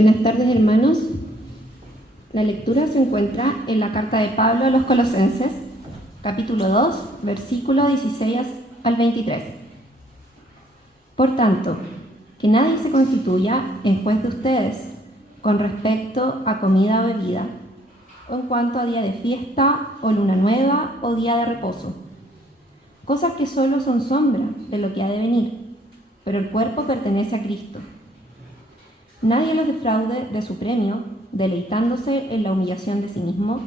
Buenas tardes, hermanos. La lectura se encuentra en la carta de Pablo a los Colosenses, capítulo 2, versículos 16 al 23. Por tanto, que nadie se constituya en juez de ustedes con respecto a comida o bebida, o en cuanto a día de fiesta, o luna nueva, o día de reposo, cosas que solo son sombra de lo que ha de venir, pero el cuerpo pertenece a Cristo. Nadie los defraude de su premio, deleitándose en la humillación de sí mismo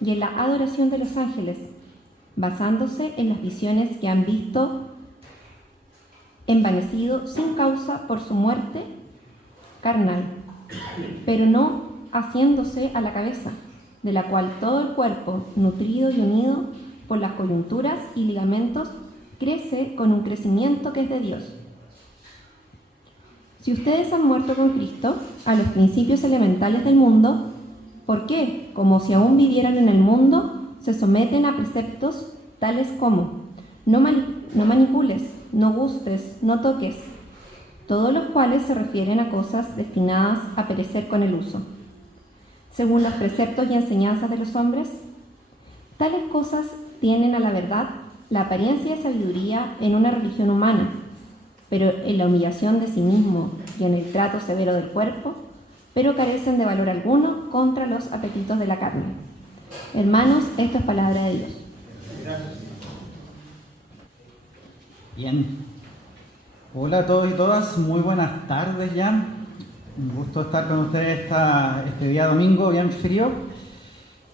y en la adoración de los ángeles, basándose en las visiones que han visto envanecido sin causa por su muerte carnal, pero no haciéndose a la cabeza, de la cual todo el cuerpo, nutrido y unido por las coyunturas y ligamentos, crece con un crecimiento que es de Dios. Si ustedes han muerto con Cristo a los principios elementales del mundo, ¿por qué, como si aún vivieran en el mundo, se someten a preceptos tales como no manipules, no gustes, no toques, todos los cuales se refieren a cosas destinadas a perecer con el uso? Según los preceptos y enseñanzas de los hombres, tales cosas tienen a la verdad la apariencia de sabiduría en una religión humana, pero en la humillación de sí mismo y en el trato severo del cuerpo, pero carecen de valor alguno contra los apetitos de la carne. Hermanos, esto es palabra de Dios. Bien. Hola a todos y todas, muy buenas tardes ya. Un gusto estar con ustedes este día domingo, bien frío.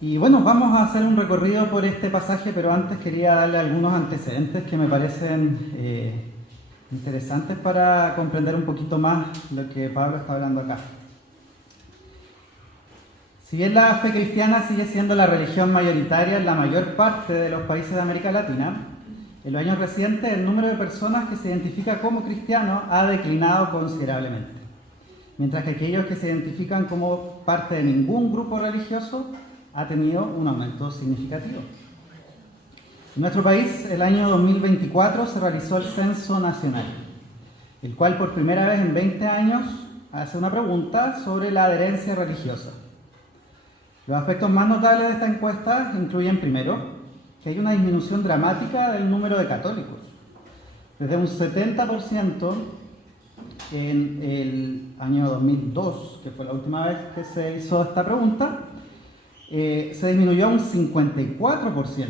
Y bueno, vamos a hacer un recorrido por este pasaje, pero antes quería darle algunos antecedentes que me parecen interesantes para comprender un poquito más lo que Pablo está hablando acá. Si bien la fe cristiana sigue siendo la religión mayoritaria en la mayor parte de los países de América Latina, en los años recientes el número de personas que se identifica como cristianos ha declinado considerablemente, mientras que aquellos que se identifican como parte de ningún grupo religioso ha tenido un aumento significativo. En nuestro país, el año 2024 se realizó el Censo Nacional, el cual por primera vez en 20 años hace una pregunta sobre la adherencia religiosa. Los aspectos más notables de esta encuesta incluyen, primero, que hay una disminución dramática del número de católicos. Desde un 70% en el año 2002, que fue la última vez que se hizo esta pregunta, se disminuyó a un 54%.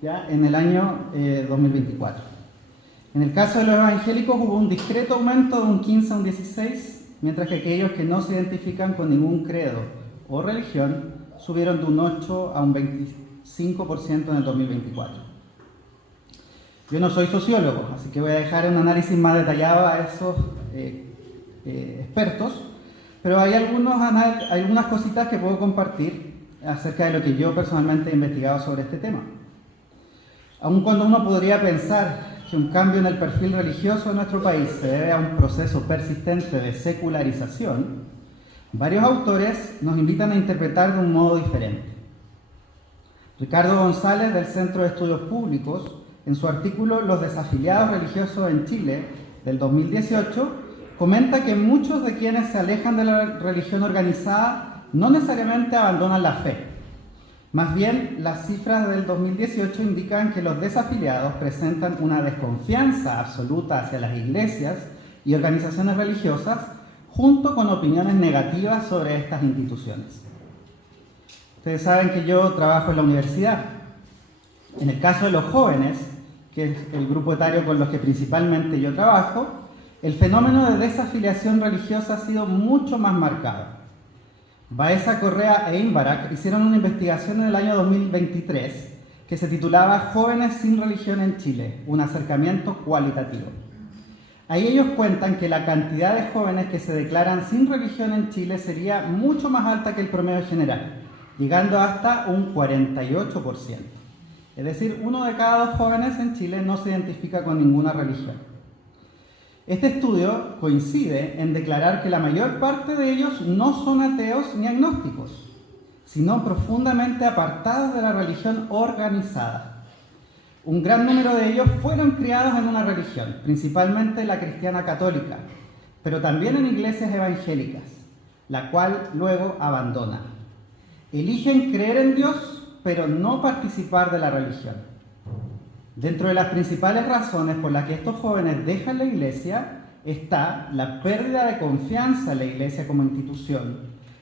Ya en el año 2024. En el caso de los evangélicos hubo un discreto aumento de un 15 a un 16, mientras que aquellos que no se identifican con ningún credo o religión subieron de un 8 a un 25% en el 2024. Yo no soy sociólogo, así que voy a dejar un análisis más detallado a esos expertos, pero hay algunas cositas que puedo compartir acerca de lo que yo personalmente he investigado sobre este tema. Aun cuando uno podría pensar que un cambio en el perfil religioso de nuestro país se debe a un proceso persistente de secularización, varios autores nos invitan a interpretar de un modo diferente. Ricardo González, del Centro de Estudios Públicos, en su artículo Los desafiliados religiosos en Chile, del 2018, comenta que muchos de quienes se alejan de la religión organizada no necesariamente abandonan la fe. Más bien, las cifras del 2018 indican que los desafiliados presentan una desconfianza absoluta hacia las iglesias y organizaciones religiosas, junto con opiniones negativas sobre estas instituciones. Ustedes saben que yo trabajo en la universidad. En el caso de los jóvenes, que es el grupo etario con los que principalmente yo trabajo, el fenómeno de desafiliación religiosa ha sido mucho más marcado. Baeza Correa e Imbarak hicieron una investigación en el año 2023 que se titulaba Jóvenes sin religión en Chile, un acercamiento cualitativo. Ahí ellos cuentan que la cantidad de jóvenes que se declaran sin religión en Chile sería mucho más alta que el promedio general, llegando hasta un 48%. Es decir, 1 de cada 2 jóvenes en Chile no se identifica con ninguna religión. Este estudio coincide en declarar que la mayor parte de ellos no son ateos ni agnósticos, sino profundamente apartados de la religión organizada. Un gran número de ellos fueron criados en una religión, principalmente la cristiana católica, pero también en iglesias evangélicas. la cual luego abandonan. Eligen creer en Dios, pero no participar de la religión. Dentro de las principales razones por las que estos jóvenes dejan la iglesia está la pérdida de confianza en la iglesia como institución,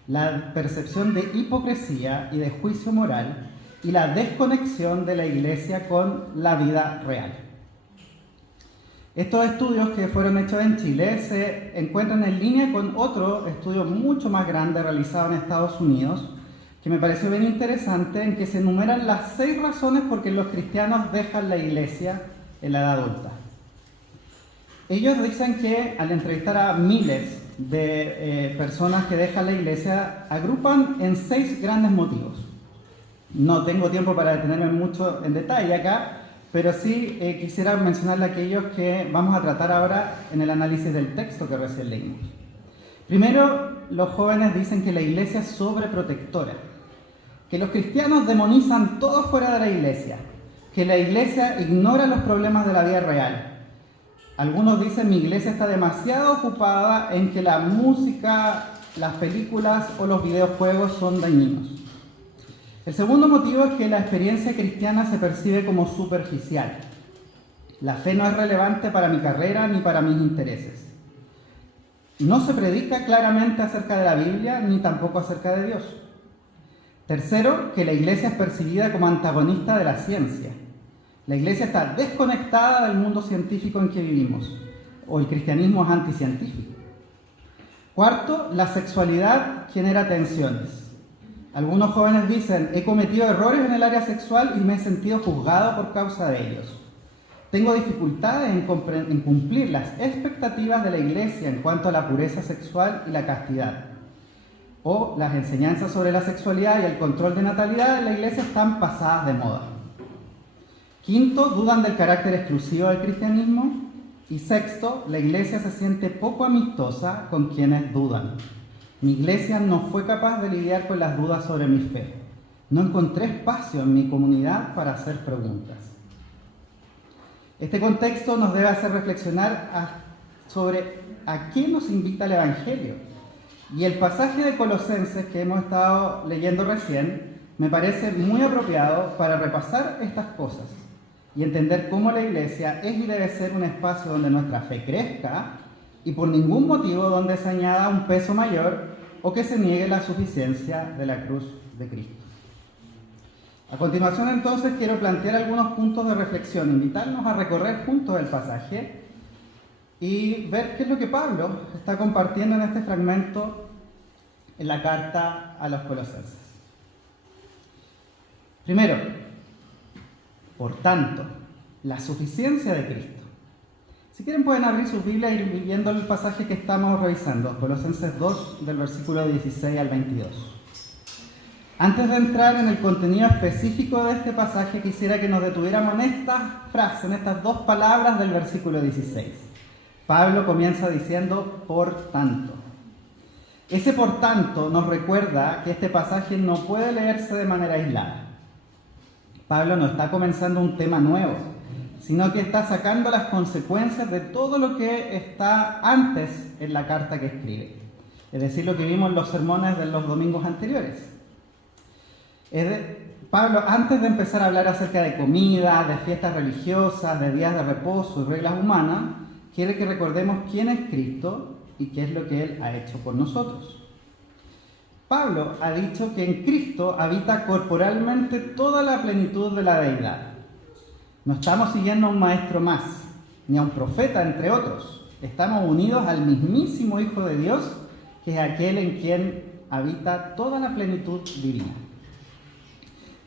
la percepción de hipocresía y de juicio moral y la desconexión de la iglesia con la vida real. Estos estudios que fueron hechos en Chile se encuentran en línea con otro estudio mucho más grande realizado en Estados Unidos, que me pareció bien interesante, en que se enumeran las 6 razones por que los cristianos dejan la iglesia en la edad adulta. Ellos dicen que al entrevistar a miles de personas que dejan la iglesia, agrupan en 6 grandes motivos. No tengo tiempo para detenerme mucho en detalle acá, pero sí quisiera mencionarle aquellos que vamos a tratar ahora en el análisis del texto que recién leímos. Primero, los jóvenes dicen que la iglesia es sobreprotectora, que los cristianos demonizan todo fuera de la iglesia, que la iglesia ignora los problemas de la vida real. Algunos dicen mi iglesia está demasiado ocupada en que la música, las películas o los videojuegos son dañinos. El segundo motivo es que la experiencia cristiana se percibe como superficial. La fe no es relevante para mi carrera ni para mis intereses. No se predica claramente acerca de la Biblia ni tampoco acerca de Dios. Tercero, que la iglesia es percibida como antagonista de la ciencia. La iglesia está desconectada del mundo científico en que vivimos, o el cristianismo es anticientífico. Cuarto, la sexualidad genera tensiones. Algunos jóvenes dicen, he cometido errores en el área sexual y me he sentido juzgado por causa de ellos. Tengo dificultades en cumplir las expectativas de la iglesia en cuanto a la pureza sexual y la castidad. O las enseñanzas sobre la sexualidad y el control de natalidad en la iglesia están pasadas de moda. Quinto, dudan del carácter exclusivo del cristianismo. Y sexto, la iglesia se siente poco amistosa con quienes dudan. Mi iglesia no fue capaz de lidiar con las dudas sobre mi fe. No encontré espacio en mi comunidad para hacer preguntas. Este contexto nos debe hacer reflexionar sobre a qué nos invita el Evangelio. Y el pasaje de Colosenses que hemos estado leyendo recién me parece muy apropiado para repasar estas cosas y entender cómo la iglesia es y debe ser un espacio donde nuestra fe crezca y por ningún motivo donde se añada un peso mayor o que se niegue la suficiencia de la cruz de Cristo. A continuación entonces quiero plantear algunos puntos de reflexión, invitarnos a recorrer juntos el pasaje y ver qué es lo que Pablo está compartiendo en este fragmento en la carta a los Colosenses. Primero, por tanto, la suficiencia de Cristo. Si quieren pueden abrir sus Biblias y ir viendo el pasaje que estamos revisando, Colosenses 2, del versículo 16 al 22. Antes de entrar en el contenido específico de este pasaje, quisiera que nos detuviéramos en esta frase, en estas 2 palabras del versículo 16. Pablo comienza diciendo, por tanto. Ese por tanto nos recuerda que este pasaje no puede leerse de manera aislada. Pablo no está comenzando un tema nuevo, sino que está sacando las consecuencias de todo lo que está antes en la carta que escribe. Es decir, lo que vimos en los sermones de los domingos anteriores. Pablo, antes de empezar a hablar acerca de comida, de fiestas religiosas, de días de reposo y reglas humanas, quiere que recordemos quién es Cristo y qué es lo que Él ha hecho por nosotros. Pablo ha dicho que en Cristo habita corporalmente toda la plenitud de la deidad. No estamos siguiendo a un maestro más, ni a un profeta, entre otros. Estamos unidos al mismísimo Hijo de Dios, que es aquel en quien habita toda la plenitud divina.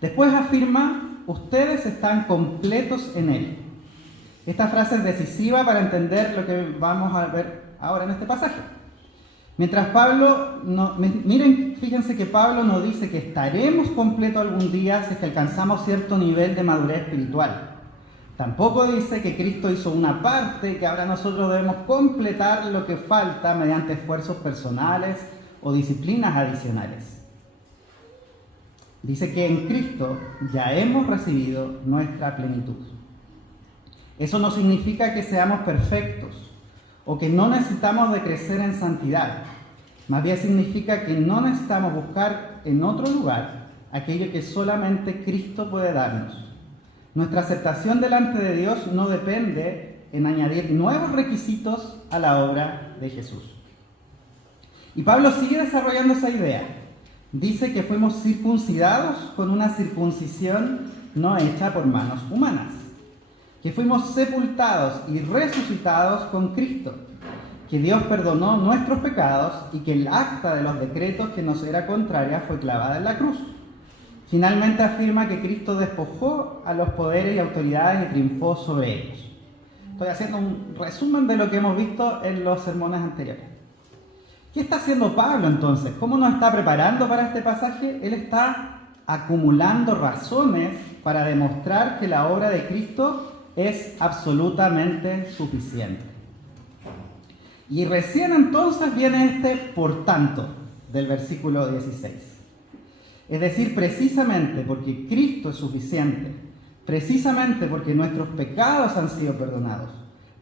Después afirma, ustedes están completos en Él. Esta frase es decisiva para entender lo que vamos a ver ahora en este pasaje. Mientras Pablo, fíjense que Pablo no dice que estaremos completos algún día si es que alcanzamos cierto nivel de madurez espiritual. Tampoco dice que Cristo hizo una parte y que ahora nosotros debemos completar lo que falta mediante esfuerzos personales o disciplinas adicionales. Dice que en Cristo ya hemos recibido nuestra plenitud. Eso no significa que seamos perfectos o que no necesitamos de crecer en santidad. Más bien significa que no necesitamos buscar en otro lugar aquello que solamente Cristo puede darnos. Nuestra aceptación delante de Dios no depende en añadir nuevos requisitos a la obra de Jesús. Y Pablo sigue desarrollando esa idea. Dice que fuimos circuncidados con una circuncisión no hecha por manos humanas, que fuimos sepultados y resucitados con Cristo, que Dios perdonó nuestros pecados y que el acta de los decretos que nos era contraria fue clavada en la cruz. Finalmente afirma que Cristo despojó a los poderes y autoridades y triunfó sobre ellos. Estoy haciendo un resumen de lo que hemos visto en los sermones anteriores. ¿Qué está haciendo Pablo entonces? ¿Cómo nos está preparando para este pasaje? Él está acumulando razones para demostrar que la obra de Cristo es absolutamente suficiente. Y recién entonces viene este por tanto del versículo 16. Es decir, precisamente porque Cristo es suficiente, precisamente porque nuestros pecados han sido perdonados,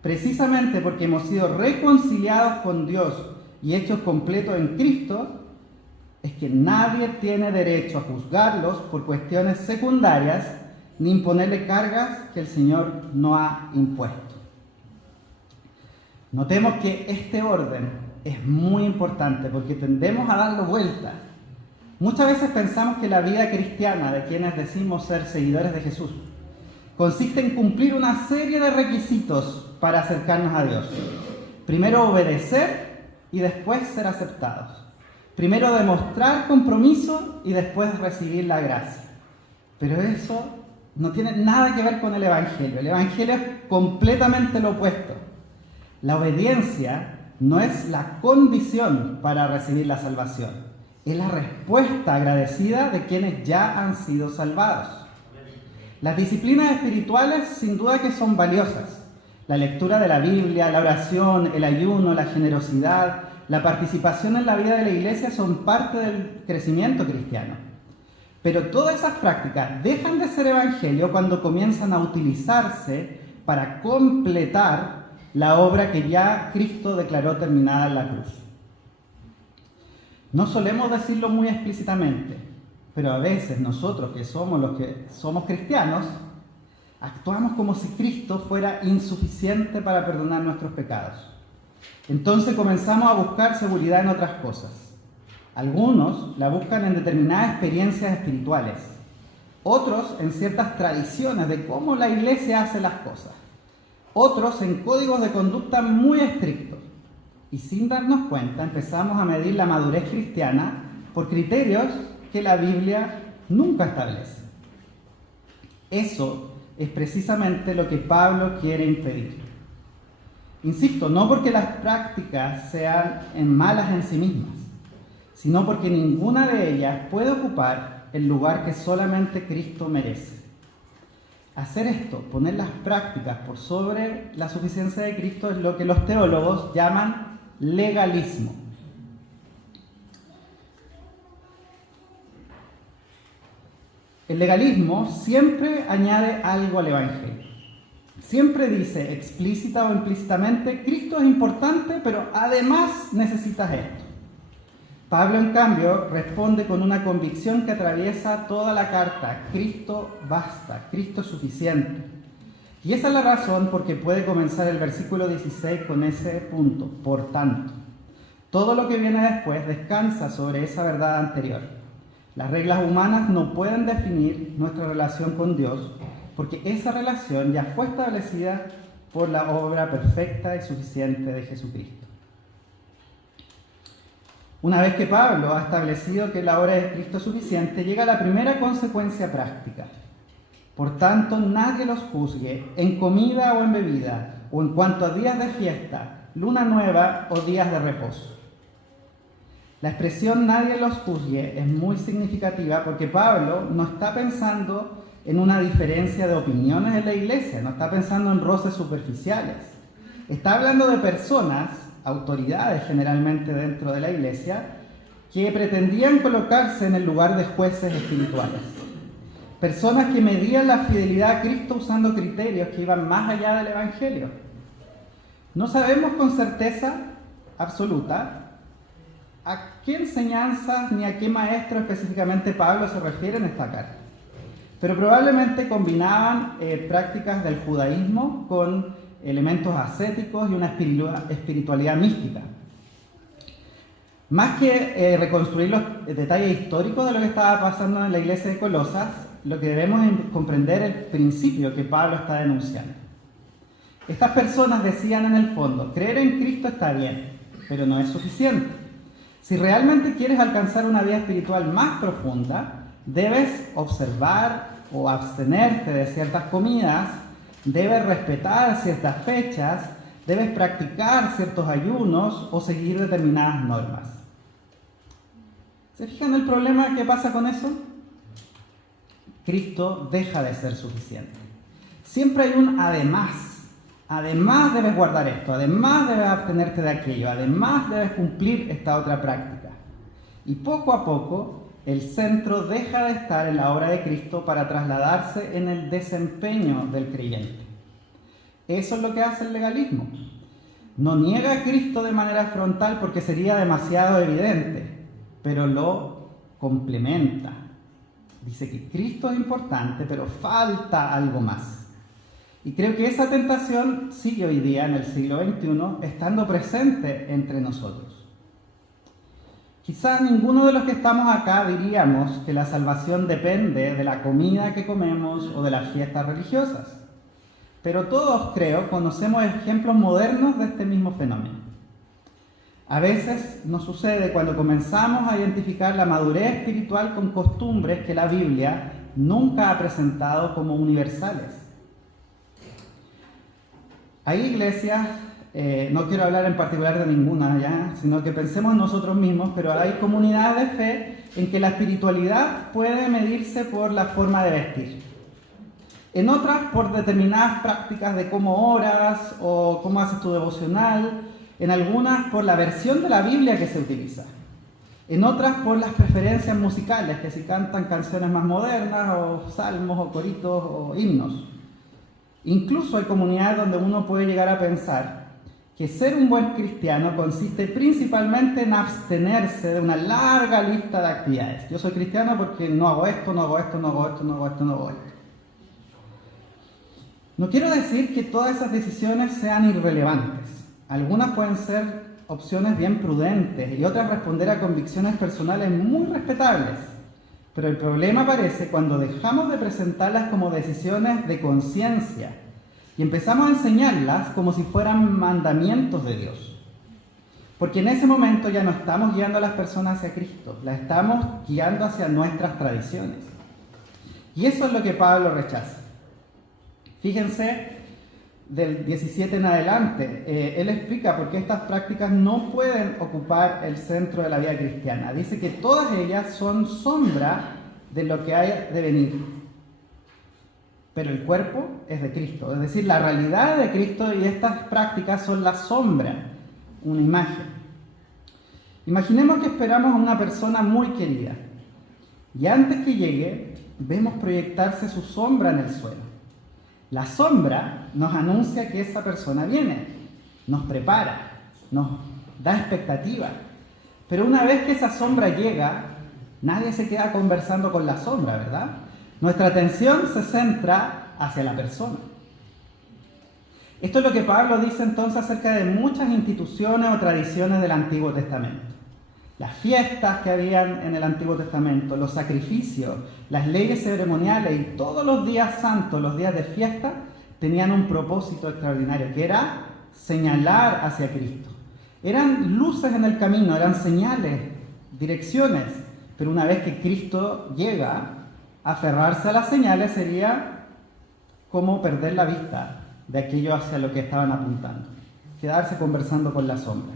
precisamente porque hemos sido reconciliados con Dios y hechos completos en Cristo, es que nadie tiene derecho a juzgarlos por cuestiones secundarias ni imponerle cargas que el Señor no ha impuesto. Notemos que este orden es muy importante porque tendemos a darlo vuelta. Muchas veces pensamos que la vida cristiana de quienes decimos ser seguidores de Jesús consiste en cumplir una serie de requisitos para acercarnos a Dios. Primero obedecer y después ser aceptados. Primero demostrar compromiso y después recibir la gracia. Pero eso no tiene nada que ver con el Evangelio. El Evangelio es completamente lo opuesto. La obediencia no es la condición para recibir la salvación, es la respuesta agradecida de quienes ya han sido salvados. Las disciplinas espirituales sin duda que son valiosas. La lectura de la Biblia, la oración, el ayuno, la generosidad, la participación en la vida de la iglesia son parte del crecimiento cristiano. Pero todas esas prácticas dejan de ser evangelio cuando comienzan a utilizarse para completar la obra que ya Cristo declaró terminada en la cruz. No solemos decirlo muy explícitamente, pero a veces nosotros que somos los que somos cristianos, actuamos como si Cristo fuera insuficiente para perdonar nuestros pecados. Entonces comenzamos a buscar seguridad en otras cosas. Algunos la buscan en determinadas experiencias espirituales, otros en ciertas tradiciones de cómo la iglesia hace las cosas, otros en códigos de conducta muy estrictos. Y sin darnos cuenta empezamos a medir la madurez cristiana por criterios que la Biblia nunca establece. Eso es precisamente lo que Pablo quiere impedir. Insisto, no porque las prácticas sean malas en sí mismas, sino porque ninguna de ellas puede ocupar el lugar que solamente Cristo merece. Hacer esto, poner las prácticas por sobre la suficiencia de Cristo, es lo que los teólogos llaman legalismo. El legalismo siempre añade algo al Evangelio. Siempre dice, explícita o implícitamente, Cristo es importante, pero además necesitas esto. Pablo, en cambio, responde con una convicción que atraviesa toda la carta: Cristo basta, Cristo es suficiente. Y esa es la razón por que puede comenzar el versículo 16 con ese punto, por tanto. Todo lo que viene después descansa sobre esa verdad anterior. Las reglas humanas no pueden definir nuestra relación con Dios, porque esa relación ya fue establecida por la obra perfecta y suficiente de Jesucristo. Una vez que Pablo ha establecido que la obra de Cristo es suficiente, llega la primera consecuencia práctica. Por tanto, nadie los juzgue en comida o en bebida, o en cuanto a días de fiesta, luna nueva o días de reposo. La expresión nadie los juzgue es muy significativa porque Pablo no está pensando en una diferencia de opiniones en la iglesia, no está pensando en roces superficiales. Está hablando de personas, autoridades generalmente dentro de la iglesia, que pretendían colocarse en el lugar de jueces espirituales. Personas que medían la fidelidad a Cristo usando criterios que iban más allá del Evangelio. No sabemos con certeza absoluta a qué enseñanzas ni a qué maestro específicamente Pablo se refiere en esta carta. Pero probablemente combinaban prácticas del judaísmo con elementos ascéticos y una espiritualidad mística. Más que reconstruir los detalles históricos de lo que estaba pasando en la iglesia de Colosas, lo que debemos es comprender el principio que Pablo está denunciando. Estas personas decían en el fondo, creer en Cristo está bien, pero no es suficiente. Si realmente quieres alcanzar una vida espiritual más profunda, debes observar o abstenerte de ciertas comidas, debes respetar ciertas fechas, debes practicar ciertos ayunos o seguir determinadas normas. ¿Se fijan el problema que pasa con eso? Cristo deja de ser suficiente. Siempre hay un además. Además debes guardar esto, además debes abstenerte de aquello, además debes cumplir esta otra práctica. Y poco a poco el centro deja de estar en la obra de Cristo para trasladarse en el desempeño del creyente. Eso es lo que hace el legalismo. No niega a Cristo de manera frontal porque sería demasiado evidente, pero lo complementa. Dice que Cristo es importante, pero falta algo más. Y creo que esa tentación sigue hoy día en el siglo XXI, estando presente entre nosotros. Quizá ninguno de los que estamos acá diríamos que la salvación depende de la comida que comemos o de las fiestas religiosas. Pero todos, creo, conocemos ejemplos modernos de este mismo fenómeno. A veces nos sucede cuando comenzamos a identificar la madurez espiritual con costumbres que la Biblia nunca ha presentado como universales. Hay iglesias, no quiero hablar en particular de ninguna ya, sino que pensemos en nosotros mismos, pero hay comunidades de fe en que la espiritualidad puede medirse por la forma de vestir. En otras por determinadas prácticas de cómo oras o cómo haces tu devocional. En algunas por la versión de la Biblia que se utiliza. En otras por las preferencias musicales, que si cantan canciones más modernas o salmos o coritos o himnos. Incluso hay comunidades donde uno puede llegar a pensar que ser un buen cristiano consiste principalmente en abstenerse de una larga lista de actividades. Yo soy cristiano porque no hago esto, no hago esto, no hago esto, no hago esto, no hago esto. No quiero decir que todas esas decisiones sean irrelevantes. Algunas pueden ser opciones bien prudentes y otras responder a convicciones personales muy respetables. Pero el problema aparece cuando dejamos de presentarlas como decisiones de conciencia y empezamos a enseñarlas como si fueran mandamientos de Dios. Porque en ese momento ya no estamos guiando a las personas hacia Cristo, las estamos guiando hacia nuestras tradiciones. Y eso es lo que Pablo rechaza. Fíjense, del 17 en adelante, él explica por qué estas prácticas no pueden ocupar el centro de la vida cristiana. Dice que todas ellas son sombra de lo que hay de venir. Pero el cuerpo es de Cristo. Es decir, la realidad de Cristo y estas prácticas son la sombra, una imagen. Imaginemos que esperamos a una persona muy querida. Y antes que llegue, vemos proyectarse su sombra en el suelo. La sombra nos anuncia que esa persona viene, nos prepara, nos da expectativa. Pero una vez que esa sombra llega, nadie se queda conversando con la sombra, ¿verdad? Nuestra atención se centra hacia la persona. Esto es lo que Pablo dice entonces acerca de muchas instituciones o tradiciones del Antiguo Testamento. Las fiestas que habían en el Antiguo Testamento, los sacrificios, las leyes ceremoniales y todos los días santos, los días de fiesta, tenían un propósito extraordinario, que era señalar hacia Cristo. Eran luces en el camino, eran señales, direcciones, pero una vez que Cristo llega, aferrarse a las señales sería como perder la vista de aquello hacia lo que estaban apuntando, quedarse conversando con la sombra.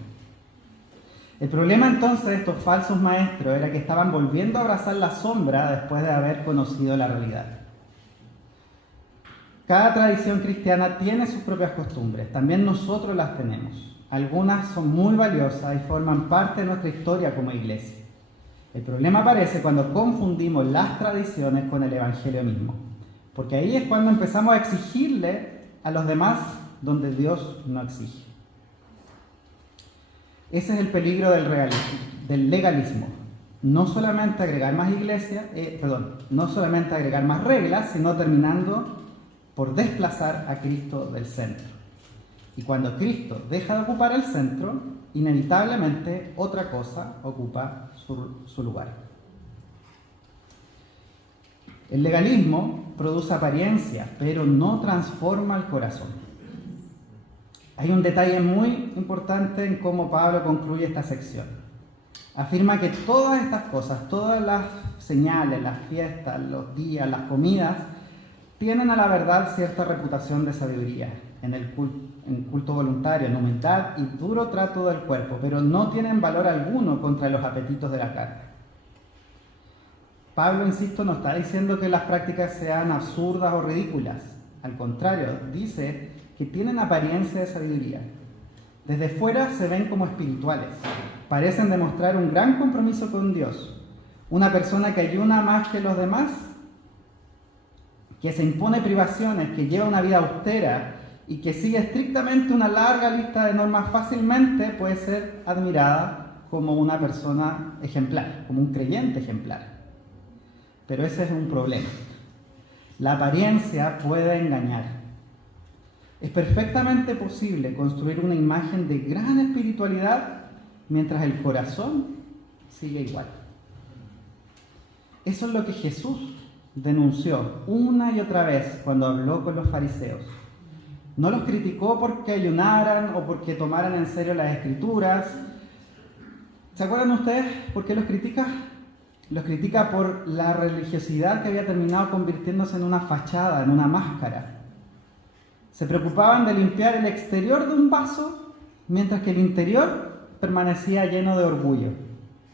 El problema entonces de estos falsos maestros era que estaban volviendo a abrazar la sombra después de haber conocido la realidad. Cada tradición cristiana tiene sus propias costumbres, también nosotros las tenemos. Algunas son muy valiosas y forman parte de nuestra historia como iglesia. El problema aparece cuando confundimos las tradiciones con el Evangelio mismo, porque ahí es cuando empezamos a exigirle a los demás donde Dios no exige. Ese es el peligro del legalismo. No solamente agregar más no solamente agregar más reglas, sino terminando por desplazar a Cristo del centro. Y cuando Cristo deja de ocupar el centro, inevitablemente otra cosa ocupa su lugar. El legalismo produce apariencia, pero no transforma el corazón. Hay un detalle muy importante en cómo Pablo concluye esta sección. Afirma que todas estas cosas, todas las señales, las fiestas, los días, las comidas, tienen a la verdad cierta reputación de sabiduría en culto voluntario, en humildad y duro trato del cuerpo, pero no tienen valor alguno contra los apetitos de la carne. Pablo, insisto, no está diciendo que las prácticas sean absurdas o ridículas. Al contrario, dice que tienen apariencia de sabiduría. Desde fuera se ven como espirituales. Parecen demostrar un gran compromiso con Dios. Una persona que ayuna más que los demás, que se impone privaciones, que lleva una vida austera y que sigue estrictamente una larga lista de normas fácilmente puede ser admirada como una persona ejemplar, como un creyente ejemplar. Pero ese es un problema. La apariencia puede engañar. Es perfectamente posible construir una imagen de gran espiritualidad mientras el corazón sigue igual. Eso es lo que Jesús denunció una y otra vez cuando habló con los fariseos. No los criticó porque ayunaran o porque tomaran en serio las escrituras. ¿Se acuerdan ustedes por qué los critica? Los critica por la religiosidad que había terminado convirtiéndose en una fachada, en una máscara. Se preocupaban de limpiar el exterior de un vaso, mientras que el interior permanecía lleno de orgullo,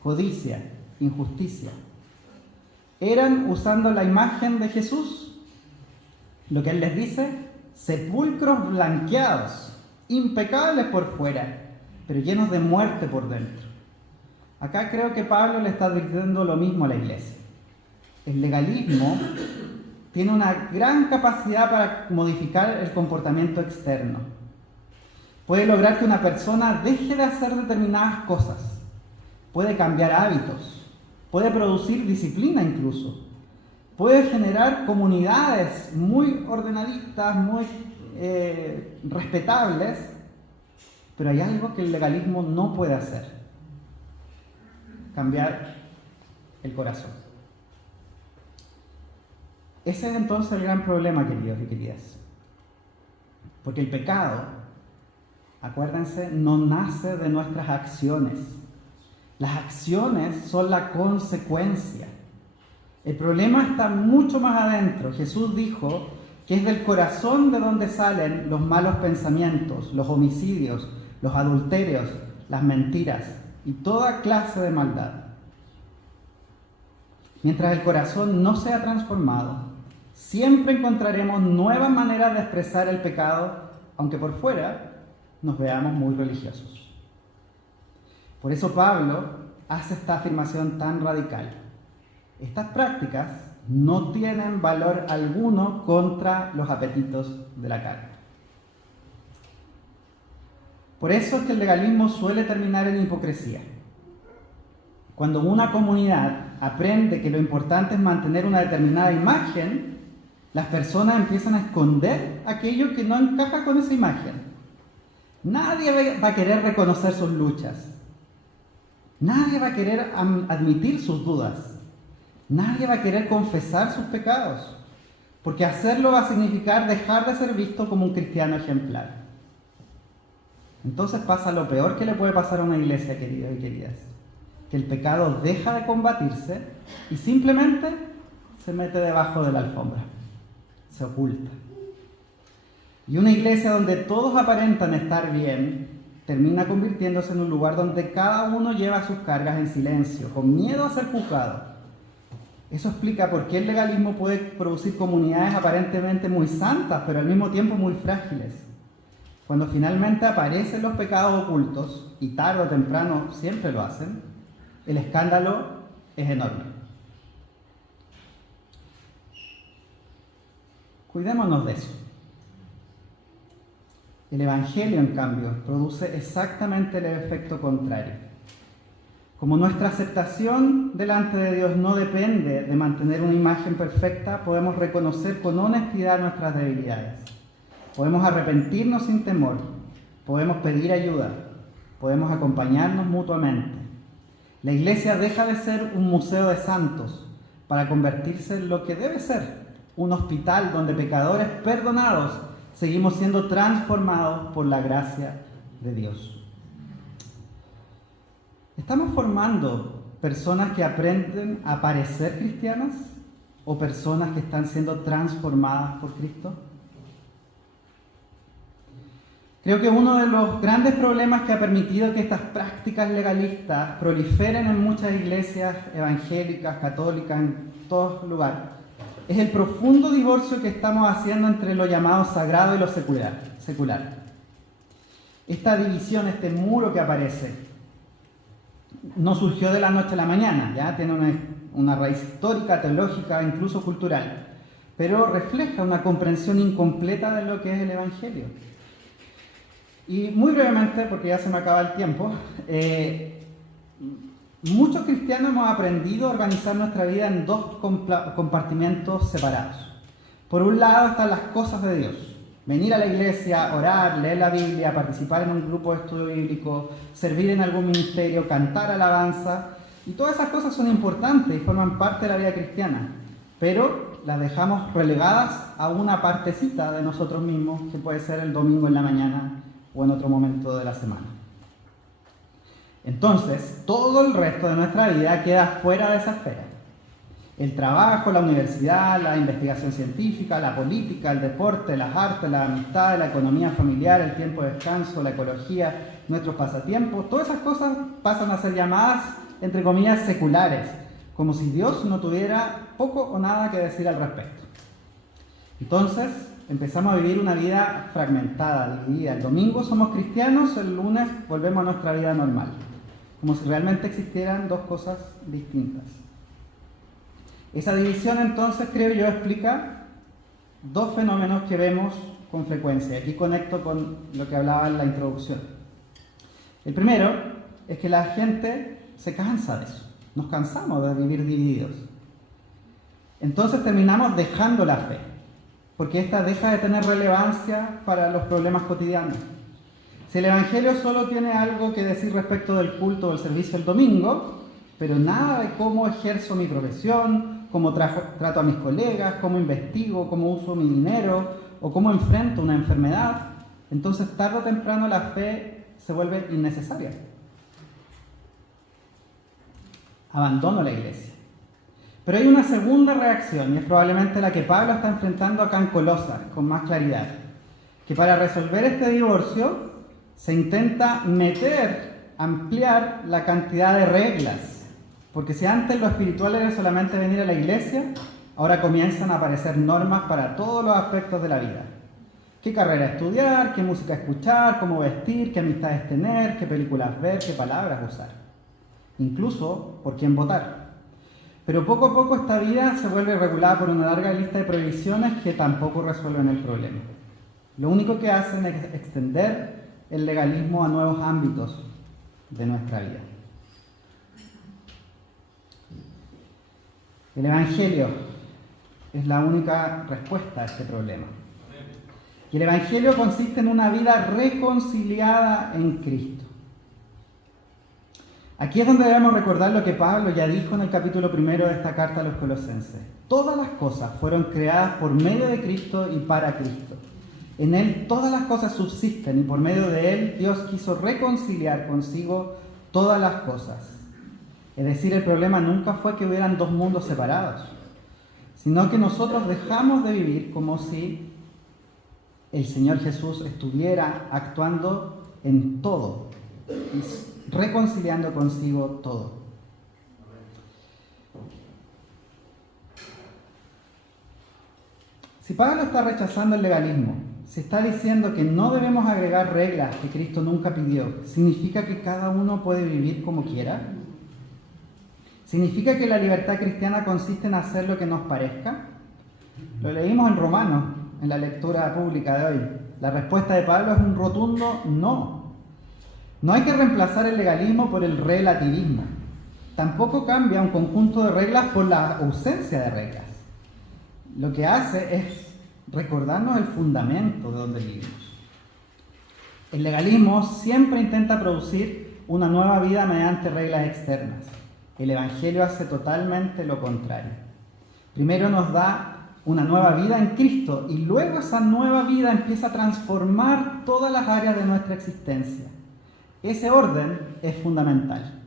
codicia, injusticia. Eran, usando la imagen de Jesús, lo que Él les dice, sepulcros blanqueados, impecables por fuera, pero llenos de muerte por dentro. Acá creo que Pablo le está diciendo lo mismo a la iglesia. El legalismo tiene una gran capacidad para modificar el comportamiento externo. Puede lograr que una persona deje de hacer determinadas cosas. Puede cambiar hábitos. Puede producir disciplina incluso. Puede generar comunidades muy ordenaditas, muy respetables. Pero hay algo que el legalismo no puede hacer. Cambiar el corazón. Ese es entonces el gran problema, queridos y queridas. Porque el pecado, acuérdense, no nace de nuestras acciones. Las acciones son la consecuencia. El problema está mucho más adentro. Jesús dijo que es del corazón de donde salen los malos pensamientos, los homicidios, los adulterios, las mentiras y toda clase de maldad. Mientras el corazón no sea transformado, siempre encontraremos nuevas maneras de expresar el pecado, aunque por fuera nos veamos muy religiosos. Por eso Pablo hace esta afirmación tan radical. Estas prácticas no tienen valor alguno contra los apetitos de la carne. Por eso es que el legalismo suele terminar en hipocresía. Cuando una comunidad aprende que lo importante es mantener una determinada imagen, las personas empiezan a esconder aquello que no encaja con esa imagen. Nadie va a querer reconocer sus luchas. Nadie va a querer admitir sus dudas. Nadie va a querer confesar sus pecados, porque hacerlo va a significar dejar de ser visto como un cristiano ejemplar. Entonces pasa lo peor que le puede pasar a una iglesia, queridos y queridas, que el pecado deja de combatirse y simplemente se mete debajo de la alfombra, se oculta. Y una iglesia donde todos aparentan estar bien, termina convirtiéndose en un lugar donde cada uno lleva sus cargas en silencio, con miedo a ser juzgado. Eso explica por qué el legalismo puede producir comunidades aparentemente muy santas, pero al mismo tiempo muy frágiles. Cuando finalmente aparecen los pecados ocultos, y tarde o temprano siempre lo hacen, el escándalo es enorme. Cuidémonos de eso. El Evangelio, en cambio, produce exactamente el efecto contrario. Como nuestra aceptación delante de Dios no depende de mantener una imagen perfecta, podemos reconocer con honestidad nuestras debilidades. Podemos arrepentirnos sin temor, podemos pedir ayuda, podemos acompañarnos mutuamente. La Iglesia deja de ser un museo de santos para convertirse en lo que debe ser, un hospital donde pecadores perdonados seguimos siendo transformados por la gracia de Dios. ¿Estamos formando personas que aprenden a parecer cristianas o personas que están siendo transformadas por Cristo? Creo que uno de los grandes problemas que ha permitido que estas prácticas legalistas proliferen en muchas iglesias evangélicas, católicas, en todos lugares, es el profundo divorcio que estamos haciendo entre lo llamado sagrado y lo secular. Esta división, este muro que aparece, no surgió de la noche a la mañana, ya tiene una raíz histórica, teológica, incluso cultural, pero refleja una comprensión incompleta de lo que es el Evangelio. Y muy brevemente, porque ya se me acaba el tiempo, muchos cristianos hemos aprendido a organizar nuestra vida en dos compartimentos separados. Por un lado están las cosas de Dios. Venir a la iglesia, orar, leer la Biblia, participar en un grupo de estudio bíblico, servir en algún ministerio, cantar alabanza. Y todas esas cosas son importantes y forman parte de la vida cristiana. Pero las dejamos relegadas a una partecita de nosotros mismos, que puede ser el domingo en la mañana o en otro momento de la semana. Entonces, todo el resto de nuestra vida queda fuera de esa esfera. El trabajo, la universidad, la investigación científica, la política, el deporte, las artes, la amistad, la economía familiar, el tiempo de descanso, la ecología, nuestros pasatiempos, todas esas cosas pasan a ser llamadas, entre comillas, seculares, como si Dios no tuviera poco o nada que decir al respecto. Entonces, empezamos a vivir una vida fragmentada, dividida. El domingo somos cristianos, el lunes volvemos a nuestra vida normal, como si realmente existieran dos cosas distintas. Esa división, entonces, creo yo, explica dos fenómenos que vemos con frecuencia. Aquí conecto con lo que hablaba en la introducción. El primero es que la gente se cansa de eso. Nos cansamos de vivir divididos. Entonces terminamos dejando la fe, porque ésta deja de tener relevancia para los problemas cotidianos. Si el Evangelio solo tiene algo que decir respecto del culto o del servicio el domingo, pero nada de cómo ejerzo mi profesión, cómo trato a mis colegas, cómo investigo, cómo uso mi dinero o cómo enfrento una enfermedad, entonces tarde o temprano la fe se vuelve innecesaria. Abandono la iglesia. Pero hay una segunda reacción, y es probablemente la que Pablo está enfrentando acá en Colosas con más claridad, que para resolver este divorcio se intenta ampliar la cantidad de reglas. Porque si antes lo espiritual era solamente venir a la iglesia, ahora comienzan a aparecer normas para todos los aspectos de la vida. ¿Qué carrera estudiar? ¿Qué música escuchar? ¿Cómo vestir? ¿Qué amistades tener? ¿Qué películas ver? ¿Qué palabras usar? Incluso por quién votar. Pero poco a poco esta vida se vuelve regulada por una larga lista de prohibiciones que tampoco resuelven el problema. Lo único que hacen es extender el legalismo a nuevos ámbitos de nuestra vida. El Evangelio es la única respuesta a este problema. Y el Evangelio consiste en una vida reconciliada en Cristo. Aquí es donde debemos recordar lo que Pablo ya dijo en el capítulo 1 de esta carta a los Colosenses. Todas las cosas fueron creadas por medio de Cristo y para Cristo. En Él todas las cosas subsisten y por medio de Él Dios quiso reconciliar consigo todas las cosas. Es decir, el problema nunca fue que hubieran dos mundos separados, sino que nosotros dejamos de vivir como si el Señor Jesús estuviera actuando en todo, reconciliando consigo todo. Si Pablo está rechazando el legalismo, si está diciendo que no debemos agregar reglas que Cristo nunca pidió, ¿significa que cada uno puede vivir como quiera? ¿Significa que la libertad cristiana consiste en hacer lo que nos parezca? Lo leímos en Romanos, en la lectura pública de hoy. La respuesta de Pablo es un rotundo no. No hay que reemplazar el legalismo por el relativismo. Tampoco cambia un conjunto de reglas por la ausencia de reglas. Lo que hace es recordarnos el fundamento de donde vivimos. El legalismo siempre intenta producir una nueva vida mediante reglas externas. El Evangelio hace totalmente lo contrario. Primero nos da una nueva vida en Cristo y luego esa nueva vida empieza a transformar todas las áreas de nuestra existencia. Ese orden es fundamental.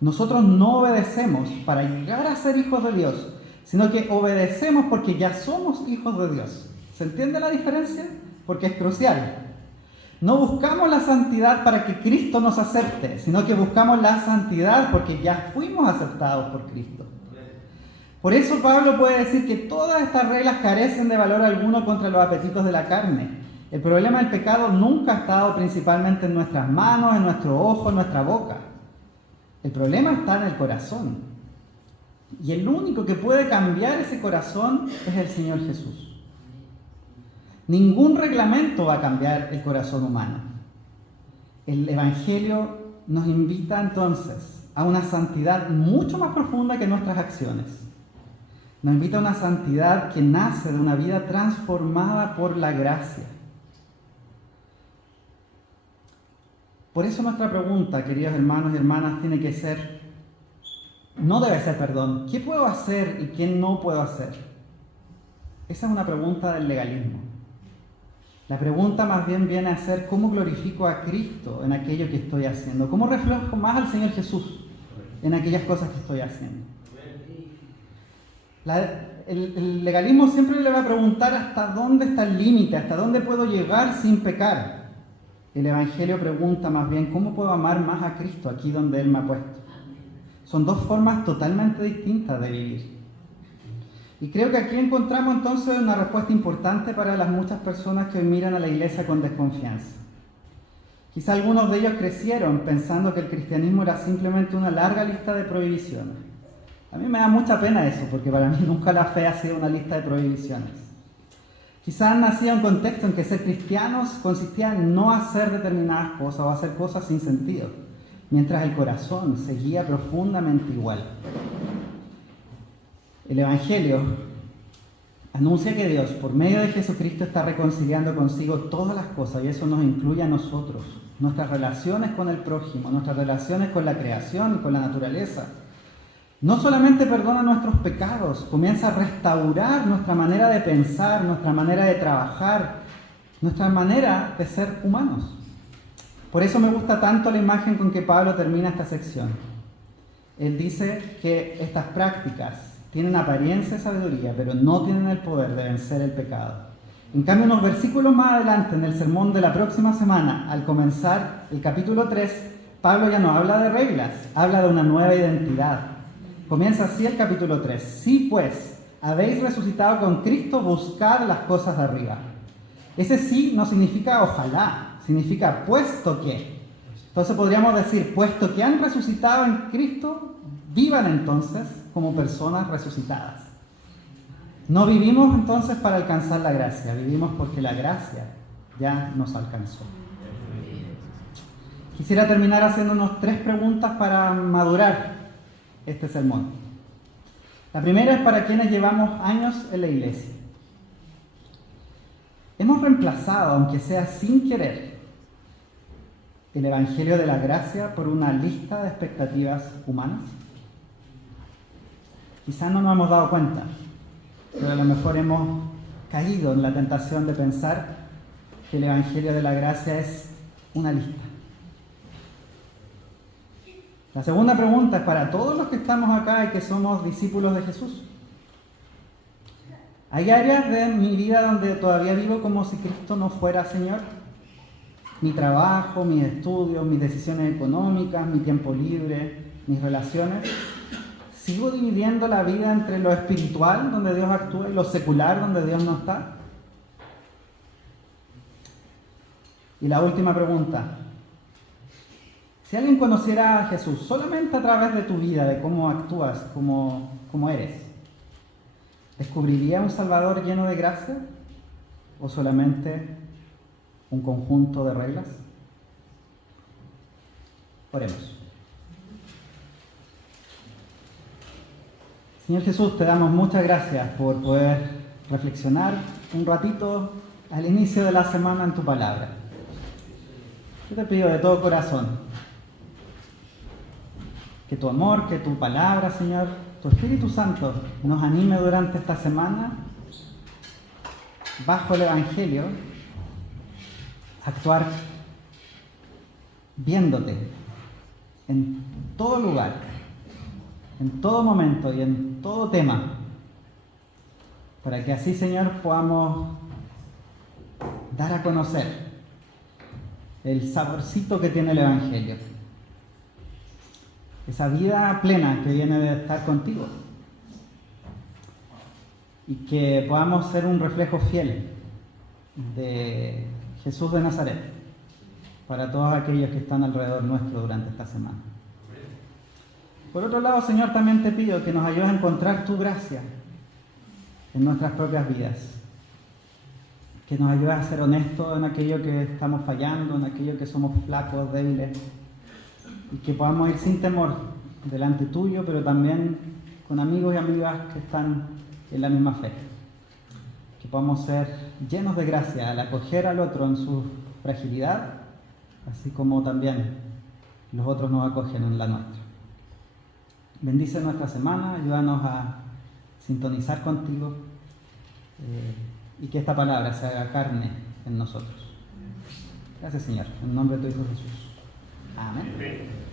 Nosotros no obedecemos para llegar a ser hijos de Dios, sino que obedecemos porque ya somos hijos de Dios. ¿Se entiende la diferencia? Porque es crucial. No buscamos la santidad para que Cristo nos acepte, sino que buscamos la santidad porque ya fuimos aceptados por Cristo. Por eso Pablo puede decir que todas estas reglas carecen de valor alguno contra los apetitos de la carne. El problema del pecado nunca ha estado principalmente en nuestras manos, en nuestro ojo, en nuestra boca. El problema está en el corazón. Y el único que puede cambiar ese corazón es el Señor Jesús. Ningún reglamento va a cambiar el corazón humano. El Evangelio nos invita entonces a una santidad mucho más profunda que nuestras acciones. Nos invita a una santidad que nace de una vida transformada por la gracia. Por eso nuestra pregunta, queridos hermanos y hermanas, tiene que ser, no debe ser, perdón, ¿qué puedo hacer y qué no puedo hacer? Esa es una pregunta del legalismo. La pregunta más bien viene a ser, ¿cómo glorifico a Cristo en aquello que estoy haciendo? ¿Cómo reflejo más al Señor Jesús en aquellas cosas que estoy haciendo? El legalismo siempre le va a preguntar hasta dónde está el límite, hasta dónde puedo llegar sin pecar. El Evangelio pregunta más bien, ¿cómo puedo amar más a Cristo aquí donde Él me ha puesto? Son dos formas totalmente distintas de vivir. Y creo que aquí encontramos entonces una respuesta importante para las muchas personas que hoy miran a la iglesia con desconfianza. Quizá algunos de ellos crecieron pensando que el cristianismo era simplemente una larga lista de prohibiciones. A mí me da mucha pena eso, porque para mí nunca la fe ha sido una lista de prohibiciones. Quizás han nacido en un contexto en que ser cristianos consistía en no hacer determinadas cosas o hacer cosas sin sentido, mientras el corazón seguía profundamente igual. El Evangelio anuncia que Dios, por medio de Jesucristo, está reconciliando consigo todas las cosas, y eso nos incluye a nosotros, nuestras relaciones con el prójimo, nuestras relaciones con la creación y con la naturaleza. No solamente perdona nuestros pecados, comienza a restaurar nuestra manera de pensar, nuestra manera de trabajar, nuestra manera de ser humanos. Por eso me gusta tanto la imagen con que Pablo termina esta sección. Él dice que estas prácticas tienen apariencia de sabiduría, pero no tienen el poder de vencer el pecado. En cambio, unos versículos más adelante, en el sermón de la próxima semana, al comenzar el capítulo 3, Pablo ya no habla de reglas, habla de una nueva identidad. Comienza así el capítulo 3. Sí, pues, habéis resucitado con Cristo, buscad las cosas de arriba. Ese sí no significa ojalá, significa puesto que. Entonces podríamos decir, puesto que han resucitado en Cristo, vivan entonces como personas resucitadas. No vivimos entonces para alcanzar la gracia, vivimos porque la gracia ya nos alcanzó. Quisiera terminar haciéndonos 3 preguntas para madurar este sermón. La primera es para quienes llevamos años en la iglesia. ¿Hemos reemplazado, aunque sea sin querer, el Evangelio de la gracia por una lista de expectativas humanas? Quizás no nos hemos dado cuenta, pero a lo mejor hemos caído en la tentación de pensar que el Evangelio de la gracia es una lista. La segunda pregunta es para todos los que estamos acá y que somos discípulos de Jesús. ¿Hay áreas de mi vida donde todavía vivo como si Cristo no fuera Señor? Mi trabajo, mis estudios, mis decisiones económicas, mi tiempo libre, mis relaciones. ¿Sigo dividiendo la vida entre lo espiritual, donde Dios actúa, y lo secular, donde Dios no está? Y la última pregunta. Si alguien conociera a Jesús solamente a través de tu vida, de cómo actúas, cómo eres, ¿descubriría un Salvador lleno de gracia? ¿O solamente un conjunto de reglas? Oremos. Señor Jesús, te damos muchas gracias por poder reflexionar un ratito al inicio de la semana en tu palabra. Yo te pido de todo corazón que tu amor, que tu palabra, Señor, tu Espíritu Santo nos anime durante esta semana bajo el Evangelio a actuar viéndote en todo lugar, en todo momento y en todo tema, para que así, Señor, podamos dar a conocer el saborcito que tiene el Evangelio, esa vida plena que viene de estar contigo, y que podamos ser un reflejo fiel de Jesús de Nazaret para todos aquellos que están alrededor nuestro durante esta semana. Por otro lado, Señor, también te pido que nos ayudes a encontrar tu gracia en nuestras propias vidas, que nos ayudes a ser honestos en aquello que estamos fallando, en aquello que somos flacos, débiles, y que podamos ir sin temor delante tuyo, pero también con amigos y amigas que están en la misma fe. Que podamos ser llenos de gracia al acoger al otro en su fragilidad, así como también los otros nos acogen en la nuestra. Bendice nuestra semana, ayúdanos a sintonizar contigo y que esta palabra se haga carne en nosotros. Gracias, Señor. En nombre de tu Hijo Jesús. Amén.